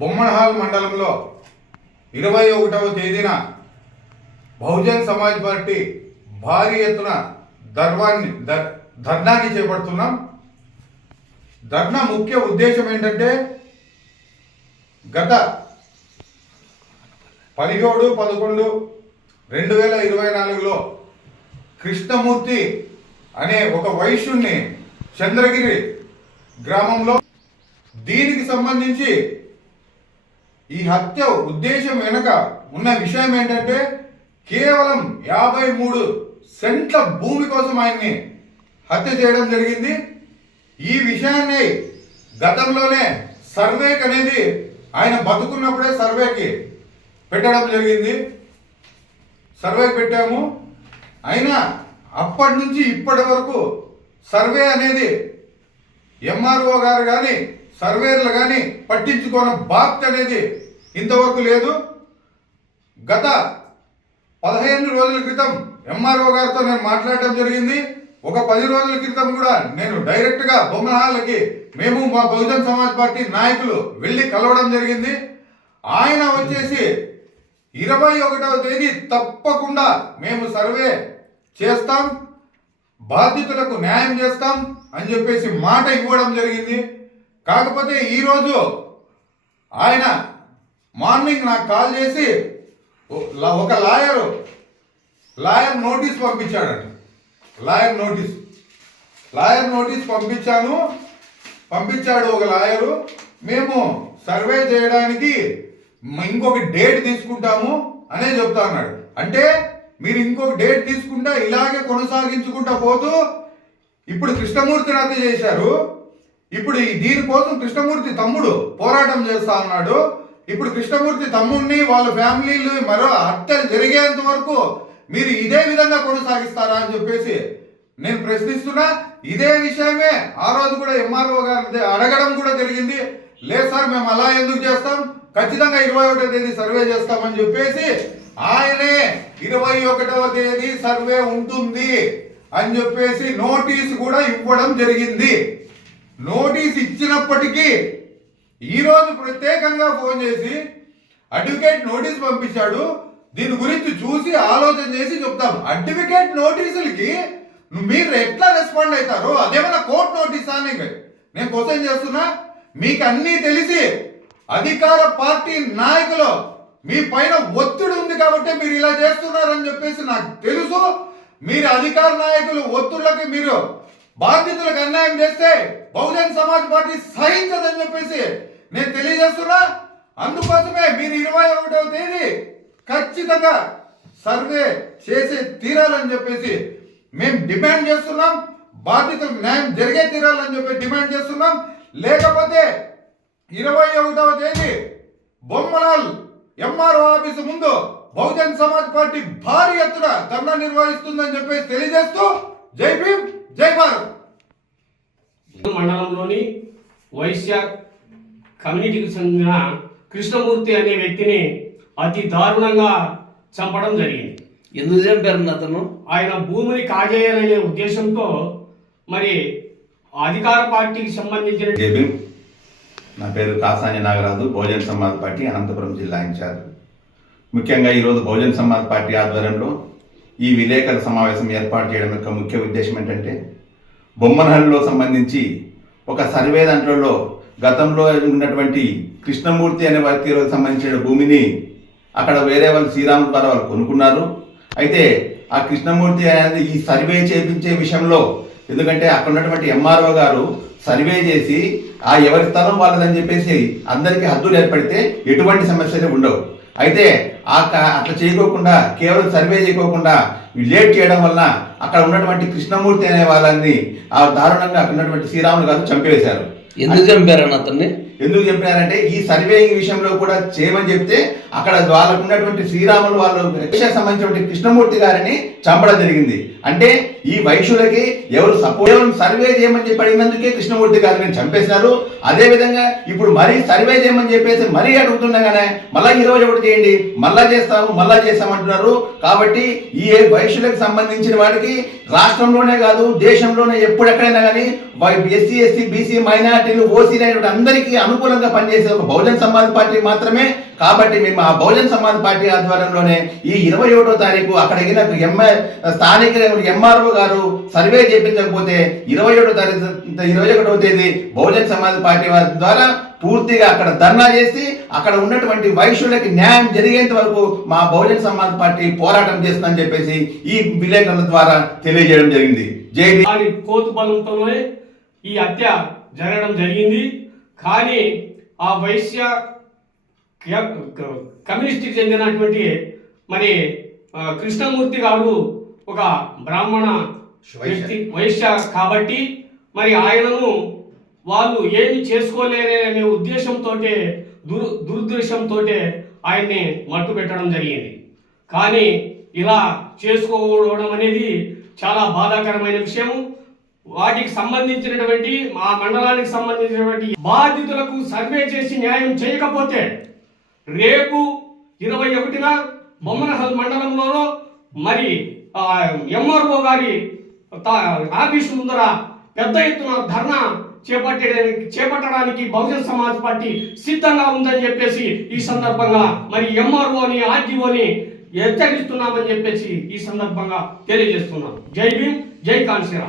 బొమ్మనహాల్ మండలంలో ఇరవై ఒకటవ తేదీన బహుజన్ సమాజ్ పార్టీ భారీ ఎత్తున ధర్వాన్ని ధర్నాన్ని చేపడుతున్నాం ధర్నా ముఖ్య ఉద్దేశం ఏంటంటే గత పదిహేడు పదకొండు రెండు వేల ఇరవై నాలుగులో కృష్ణమూర్తి అనే ఒక వైశ్యుణ్ణి చంద్రగిరి గ్రామంలో దీనికి సంబంధించి ఈ హత్య ఉద్దేశం వెనుక ఉన్న విషయం ఏంటంటే కేవలం యాభై మూడు సెంట్ల భూమి కోసం ఆయన్ని హత్య చేయడం జరిగింది ఈ విషయాన్ని గతంలోనే సర్వేక్ అనేది ఆయన బతుకున్నప్పుడే సర్వేకి పెట్టడం జరిగింది సర్వేకి పెట్టాము అయినా అప్పటి నుంచి ఇప్పటి వరకు సర్వే అనేది ఎంఆర్ఓ గారు కానీ సర్వేర్లు కానీ పట్టించుకోని బాధ్యత అనేది ఇంతవరకు లేదు గత పదిహేను రోజుల క్రితం ఎంఆర్ఓ గారితో నేను మాట్లాడటం జరిగింది ఒక పది రోజుల క్రితం కూడా నేను డైరెక్ట్గా బొమ్మనహాలకి మేము మా బహుజన్ సమాజ్ పార్టీ నాయకులు వెళ్ళి కలవడం జరిగింది ఆయన వచ్చేసి ఇరవై ఒకటవ తేదీ తప్పకుండా మేము సర్వే చేస్తాం బాధితులకు న్యాయం చేస్తాం అని చెప్పేసి మాట ఇవ్వడం జరిగింది కాకపోతే ఈరోజు ఆయన మార్నింగ్ నాకు కాల్ చేసి ఒక లాయరు లాయర్ నోటీస్ పంపించాడంట లాయర్ నోటీస్ లాయర్ నోటీస్ పంపించాను పంపించాడు ఒక లాయరు మేము సర్వే చేయడానికి ఇంకొక డేట్ తీసుకుంటాము అనే చెప్తా అన్నాడు అంటే మీరు ఇంకొక డేట్ తీసుకుంటా ఇలాగే కొనసాగించుకుంటా పోతూ ఇప్పుడు కృష్ణమూర్తి రద్దు చేశారు ఇప్పుడు దీనికోసం కృష్ణమూర్తి తమ్ముడు పోరాటం చేస్తా ఉన్నాడు ఇప్పుడు కృష్ణమూర్తి తమ్ముడిని వాళ్ళ ఫ్యామిలీలు మరో హత్యలు జరిగేంత వరకు మీరు ఇదే విధంగా కొనసాగిస్తారా అని చెప్పేసి నేను ప్రశ్నిస్తున్నా ఇదే విషయమే ఆ రోజు కూడా ఎంఆర్ఓ గారి అడగడం కూడా జరిగింది లేదు సార్ మేము అలా ఎందుకు చేస్తాం ఖచ్చితంగా ఇరవై ఒకటో తేదీ సర్వే చేస్తామని చెప్పేసి ఆయనే ఇరవై ఒకటవ తేదీ సర్వే ఉంటుంది అని చెప్పేసి నోటీస్ కూడా ఇవ్వడం జరిగింది నోటీస్ ఇచ్చినప్పటికీ ఈరోజు ప్రత్యేకంగా ఫోన్ చేసి అడ్వకేట్ నోటీస్ పంపించాడు దీని గురించి చూసి ఆలోచన చేసి చెప్తాం అడ్వకేట్ నోటీసులకి మీరు ఎట్లా రెస్పాండ్ అవుతారు అదేమన్నా కోర్టు నోటీసా నీకు నేను క్వశ్చన్ చేస్తున్నా మీకు అన్నీ తెలిసి అధికార పార్టీ నాయకులు మీ పైన ఒత్తిడి ఉంది కాబట్టి మీరు ఇలా చేస్తున్నారని చెప్పేసి నాకు తెలుసు మీరు అధికార నాయకులు ఒత్తిళ్ళకి మీరు బాధితులకు అన్యాయం చేస్తే బహుజన్ సమాజ్ పార్టీ సహించదని చెప్పేసి నేను తెలియజేస్తున్నా అందుకోసమే మీరు ఇరవై ఒకటవ తేదీ ఖచ్చితంగా సర్వే చేసి తీరాలని చెప్పేసి మేము డిమాండ్ చేస్తున్నాం బాధితులకు న్యాయం జరిగే తీరాలని చెప్పి డిమాండ్ చేస్తున్నాం లేకపోతే ఇరవై ఒకటవ తేదీ బొమ్మలాల్ ఎంఆర్ఓ ఆఫీసు ముందు బహుజన్ సమాజ్ పార్టీ భారీ ఎత్తున ధర్నా నిర్వహిస్తుందని చెప్పేసి తెలియజేస్తూ జై భీమ్ మండలంలోని వైశ్యా కమ్యూనిటీకి చెందిన కృష్ణమూర్తి అనే వ్యక్తిని అతి దారుణంగా చంపడం జరిగింది ఎందుకు చంపారు అతను ఆయన భూమిని కాజేయాలనే ఉద్దేశంతో మరి అధికార పార్టీకి సంబంధించిన నా పేరు కాసాని నాగరాజు బహుజన్ సమాజ్ పార్టీ అనంతపురం జిల్లా ఇన్ఛార్జ్ ముఖ్యంగా ఈరోజు బహుజన్ సమాజ్ పార్టీ ఆధ్వర్యంలో ఈ విలేకరుల సమావేశం ఏర్పాటు చేయడం యొక్క ముఖ్య ఉద్దేశం ఏంటంటే బొమ్మనహల్లో సంబంధించి ఒక సర్వే దాంట్లో గతంలో ఉన్నటువంటి కృష్ణమూర్తి అనే వ్యక్తి సంబంధించిన భూమిని అక్కడ వేరే వాళ్ళు శ్రీరాముల ద్వారా వాళ్ళు కొనుక్కున్నారు అయితే ఆ కృష్ణమూర్తి అనేది ఈ సర్వే చేయించే విషయంలో ఎందుకంటే అక్కడ ఉన్నటువంటి ఎంఆర్ఓ గారు సర్వే చేసి ఆ ఎవరి స్థలం వాళ్ళదని చెప్పేసి అందరికీ హద్దులు ఏర్పడితే ఎటువంటి సమస్యలు ఉండవు అయితే అట్లా చేయకోకుండా కేవలం సర్వే చేయకోకుండా లేట్ చేయడం వలన అక్కడ ఉన్నటువంటి కృష్ణమూర్తి అనే వాళ్ళని ఆ దారుణంగా అక్కడ ఉన్నటువంటి శ్రీరాములు గారు చంపేశారు ఎందుకు చంపారన్న అతన్ని ఎందుకు చెప్పారంటే ఈ సర్వేయింగ్ విషయంలో కూడా చేయమని చెప్తే అక్కడ వాళ్ళకున్నటువంటి ఉన్నటువంటి శ్రీరాములు వాళ్ళు సంబంధించిన కృష్ణమూర్తి గారిని చంపడం జరిగింది అంటే ఈ వైశ్యులకి ఎవరు సపోర్ట్ సర్వే చేయమని చెప్పి అడిగినందుకే కృష్ణమూర్తి గారిని చంపేసినారు అదే విధంగా ఇప్పుడు మరీ సర్వే చేయమని చెప్పేసి మరీ అడుగుతుండగానే మళ్ళీ ఈ రోజు ఒకటి చేయండి మళ్ళా చేస్తాము మళ్ళా చేస్తామంటున్నారు కాబట్టి ఈ వైశ్యులకు సంబంధించిన వాడికి రాష్ట్రంలోనే కాదు దేశంలోనే ఎప్పుడెక్కడైనా కానీ ఎస్సీ ఎస్సీ బీసీ మైనార్టీలు ఓసీలు అయినటువంటి అందరికీ అనుకూలంగా పనిచేసే ఒక బహుజన్ సమాజ్ పార్టీ మాత్రమే కాబట్టి మేము ఆ బహుజన్ సమాజ్ పార్టీ ఆధ్వర్యంలోనే ఈ ఇరవై ఒకటో తారీఖు అక్కడ ఎమ్మె స్థానిక ఇప్పుడు ఎంఆర్ఓ గారు సర్వే చేయించకపోతే ఇరవై ఒకటో తారీఖు ఇరవై ఒకటో తేదీ బహుజన్ సమాజ్ పార్టీ వారి ద్వారా పూర్తిగా అక్కడ ధర్నా చేసి అక్కడ ఉన్నటువంటి వైశ్యులకి న్యాయం జరిగేంత వరకు మా బహుజన్ సమాజ్ పార్టీ పోరాటం చేస్తుందని చెప్పేసి ఈ విలేకరుల ద్వారా తెలియజేయడం జరిగింది జై కోతు బలంతోనే ఈ హత్య జరగడం జరిగింది కానీ ఆ వైశ్య కమ్యూనిస్ట్కి చెందినటువంటి మరి కృష్ణమూర్తి గారు ఒక బ్రాహ్మణ వ్యక్తి వైశ్య కాబట్టి మరి ఆయనను వాళ్ళు ఏమి చేసుకోలేరనే ఉద్దేశంతో దుర్ దురుద్దేశంతో ఆయన్ని మట్టు పెట్టడం జరిగింది కానీ ఇలా చేసుకోవడం అనేది చాలా బాధాకరమైన విషయం వాటికి సంబంధించినటువంటి మా మండలానికి సంబంధించినటువంటి బాధితులకు సర్వే చేసి న్యాయం చేయకపోతే రేపు ఇరవై ఒకటిన బొమ్మనహల్ మండలంలోనో మరి ఎంఆర్ఓ గారి ఆఫీస్ ముందర పెద్ద ఎత్తున ధర్నా చేపట్టడానికి చేపట్టడానికి బహుజన సమాజ్ పార్టీ సిద్ధంగా ఉందని చెప్పేసి ఈ సందర్భంగా మరి ఎంఆర్ఓని ఆర్టీఓని హెచ్చరిస్తున్నామని చెప్పేసి ఈ సందర్భంగా తెలియజేస్తున్నాం జై భీమ్ జై కాన్సీరా